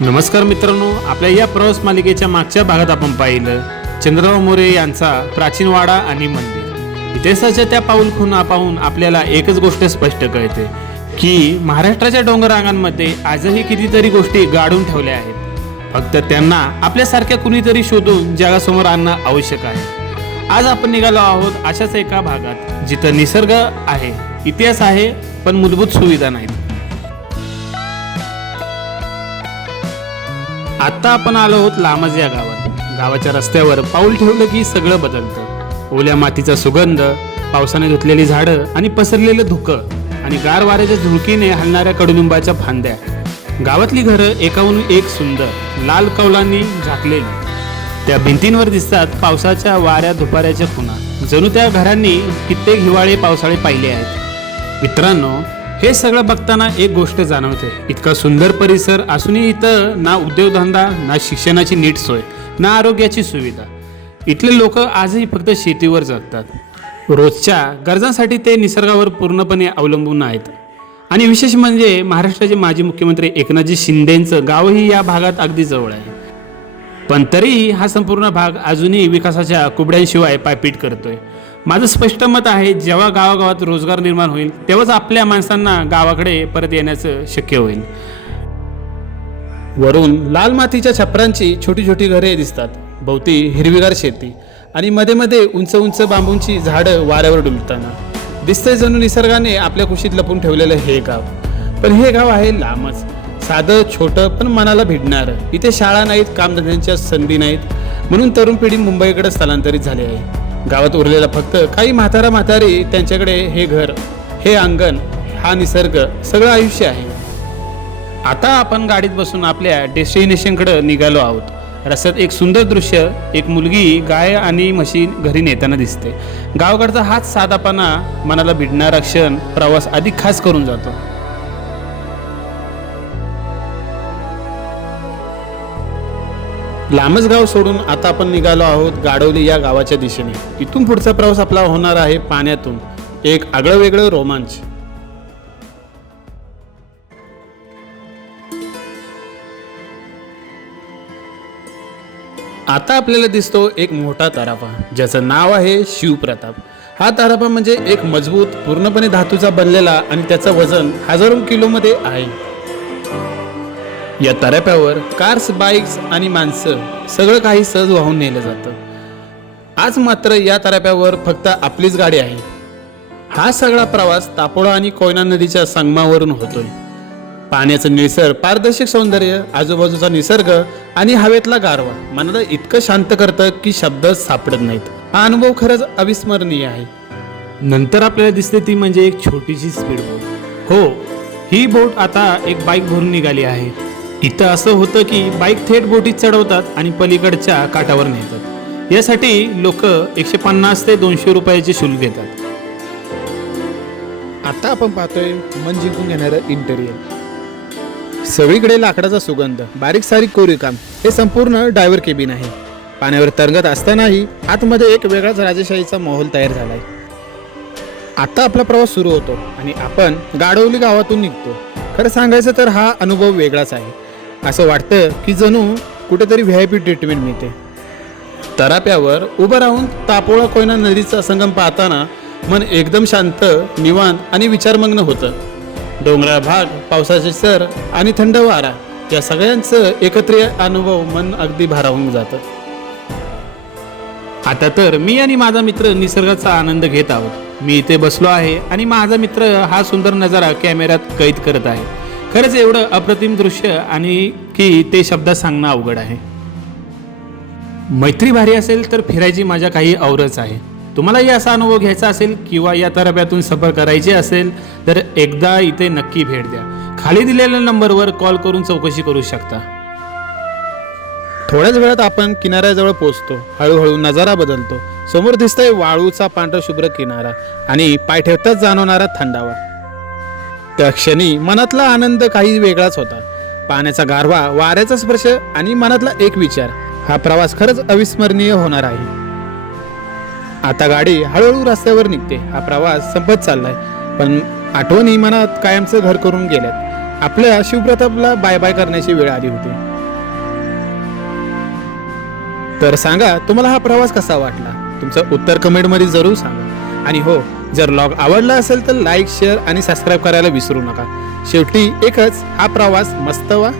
नमस्कार मित्रांनो आपल्या या प्रवास मालिकेच्या मागच्या भागात आपण पाहिलं चंद्रराव मोरे यांचा प्राचीन वाडा आणि मंदिर. इतिहासाच्या त्या पाऊल खुणा पाहून आपल्याला एकच गोष्ट स्पष्ट कळते की महाराष्ट्राच्या डोंगररांगांमध्ये आजही कितीतरी गोष्टी गाडून ठेवल्या आहेत. फक्त त्यांना आपल्यासारख्या कुणीतरी शोधून जगासमोर आणणं आवश्यक आहे. आज आपण निघालो आहोत अशाच एका भागात जिथं निसर्ग आहे इतिहास आहे पण मूलभूत सुविधा नाहीत. आता आपण आलो आहोत लामज या गावात. गावाच्या रस्त्यावर पाऊल ठेवलं की सगळं बदलतं. ओल्या मातीचा सुगंध पावसाने धुतलेली झाडं आणि पसरलेलं धुकं आणि गार वाऱ्याच्या झुळकीने हलणाऱ्या कडुलिंबाच्या फांद्या. गावातली घरं एकाहून एक सुंदर लाल कौलांनी झाकलेली. त्या भिंतींवर दिसतात पावसाच्या वाऱ्या धुपाऱ्याच्या खुणा. जणू त्या घरांनी कित्येक हिवाळे पावसाळे पाहिले आहेत. मित्रांनो हे सगळं बघताना एक गोष्ट जाणवते. इतका सुंदर परिसर असूनही इथं ना उद्योगधंदा ना शिक्षणाची नीट सोय ना आरोग्याची सुविधा. इथले लोक आजही फक्त शेतीवर जगतात. रोजच्या गरजांसाठी ते निसर्गावर पूर्णपणे अवलंबून आहेत. आणि विशेष म्हणजे महाराष्ट्राचे माजी मुख्यमंत्री एकनाथजी शिंदेंचं गावही या भागात अगदी जवळ आहे. पण तरीही हा संपूर्ण भाग अजूनही विकासाच्या कुबड्यांशिवाय पायपीट करतोय. माझं स्पष्ट मत आहे जेव्हा गावागावात रोजगार निर्माण होईल तेव्हाच आपल्या माणसांना गावाकडे परत येण्याचं शक्य होईल. वरून लाल मातीच्या छपरांची छोटी छोटी घरे दिसतात. भोवती हिरवीगार शेती आणि मध्ये मध्ये उंच उंच बांबूंची झाडं वाऱ्यावर डुलताना. दिसतंय जणू निसर्गाने आपल्या कुशीत लपून ठेवलेलं हे गाव. पण हे गाव आहे लांबच. साधं छोटं पण मनाला भिडणारं. इथे शाळा नाहीत कामधंद्यांच्या संधी नाहीत. म्हणून तरुण पिढी मुंबईकडे स्थलांतरित झाली आहे. गावात उरलेला फक्त काही म्हातारा म्हातारी त्यांच्याकडे हे घर हे अंगण हा निसर्ग सगळं आयुष्य आहे. आता आपण गाडीत बसून आपल्या डेस्टिनेशनकडे निघालो आहोत. रस्त्यात एक सुंदर दृश्य एक मुलगी गाय आणि म्हशी घरी नेताना दिसते. गावाकडचा हाच साधापणा मनाला भिडणारा क्षण प्रवास अधिक खास करून जातो. लांबच गाव सोडून आता आपण निघालो आहोत गाडवली या गावाच्या दिशेने. इथून पुढचा प्रवास आपला होणार आहे पाण्यातून. एक आगळं वेगळं रोमांच. आता आपल्याला दिसतो एक मोठा तारापा ज्याचं नाव आहे शिवप्रताप. हा तारापा म्हणजे एक मजबूत पूर्णपणे धातूचा बनलेला आणि त्याचं वजन हजारो किलोमध्ये आहे. या ताराप्यावर कार्स बाईक्स आणि माणसं सगळं काही सहज वाहून नेलं जातं. आज मात्र या ताराप्यावर फक्त आपलीच गाडी आहे. हा सगळा प्रवास तापोळा आणि कोयना नदीच्या संगमावरून होतोय. पाण्याचं निसर्ग पारदर्शक सौंदर्य आजूबाजूचा निसर्ग आणि हवेतला गारवा मनाला इतकं शांत करतं की शब्द सापडत नाहीत. हा अनुभव खरंच अविस्मरणीय आहे. नंतर आपल्याला दिसते ती म्हणजे एक छोटीशी स्पीड बोट हो ही बोट आता एक बाईक भरून निघाली आहे. इथं असं होतं की बाईक थेट बोटीत चढवतात आणि पलीकडच्या काठावर नेतात. यासाठी लोक एकशे पन्नास ते दोनशे रुपयाचे शुल्क घेतात. आता आपण पाहतोय मन जिंकून घेणारं इंटेरियर सगळीकडे लाकडाचा सुगंध बारीक सारीक कोरीव काम हे संपूर्ण डायव्हर केबिन आहे. पाण्यावर तरंगत असतानाही आतमध्ये एक वेगळाच राजेशाहीचा माहोल तयार झालाय. आता आपला प्रवास सुरू होतो आणि आपण गाडवली गावातून निघतो. खरं सांगायचं तर हा अनुभव वेगळाच आहे. असं वाटतं की जणू कुठेतरी व्ही आय पी ट्रीटमेंट मिळते. तराप्यावर उभं राहून तापोळा कोयना नदीचा संगम पाहताना मन एकदम शांत निवांत आणि विचारमग्न होतं. डोंगराळ भाग पावसाचे सर आणि थंड वारा या सगळ्यांचं एकत्रिय अनुभव मन अगदी भारावून जातं. आता तर मी आणि माझा मित्र निसर्गाचा आनंद घेत आहोत. मी इथे बसलो आहे आणि माझा मित्र हा सुंदर नजारा कॅमेऱ्यात कैद करत आहे. खरंच एवढं अप्रतिम दृश्य आणि की ते शब्दात सांगणं अवघड आहे. मैत्री भारी असेल तर फिरायची माझ्या काही औरच आहे. तुम्हालाही असा अनुभव घ्यायचा असेल किंवा या तरब्यातून सफर करायची असेल तर एकदा इथे नक्की भेट द्या. खाली दिलेल्या नंबरवर कॉल करून चौकशी करू शकता. थोड्याच वेळात आपण किनाऱ्याजवळ पोहोचतो हळूहळू नजारा बदलतो. समोर दिसतोय वाळूचा पांढरा शुभ्र किनारा आणि पाय ठेवताच जाणवणारा थंडावा. त्या क्षणी मनातला आनंद काही वेगळाच होता. पाण्याचा गारवा वाऱ्याचा स्पर्श आणि मनातला एक विचार हा प्रवास खरंच अविस्मरणीय होणार आहे. आता गाडी हळूहळू रस्त्यावर निघते. हा प्रवास संपत चाललाय. पण आठवणी मनात कायमचं घर करून गेल्यात. आपल्या शिवप्रतापला बाय बाय करण्याची वेळ आली होती. तर सांगा तुम्हाला हा प्रवास कसा वाटला? तुमचं उत्तर कमेंटमध्ये जरूर सांगा. आणि हो जर लॉग आवडला असेल तर लाईक शेअर आणि सबस्क्राईब करायला विसरू नका. शेवटी एकच हा प्रवास मस्त वा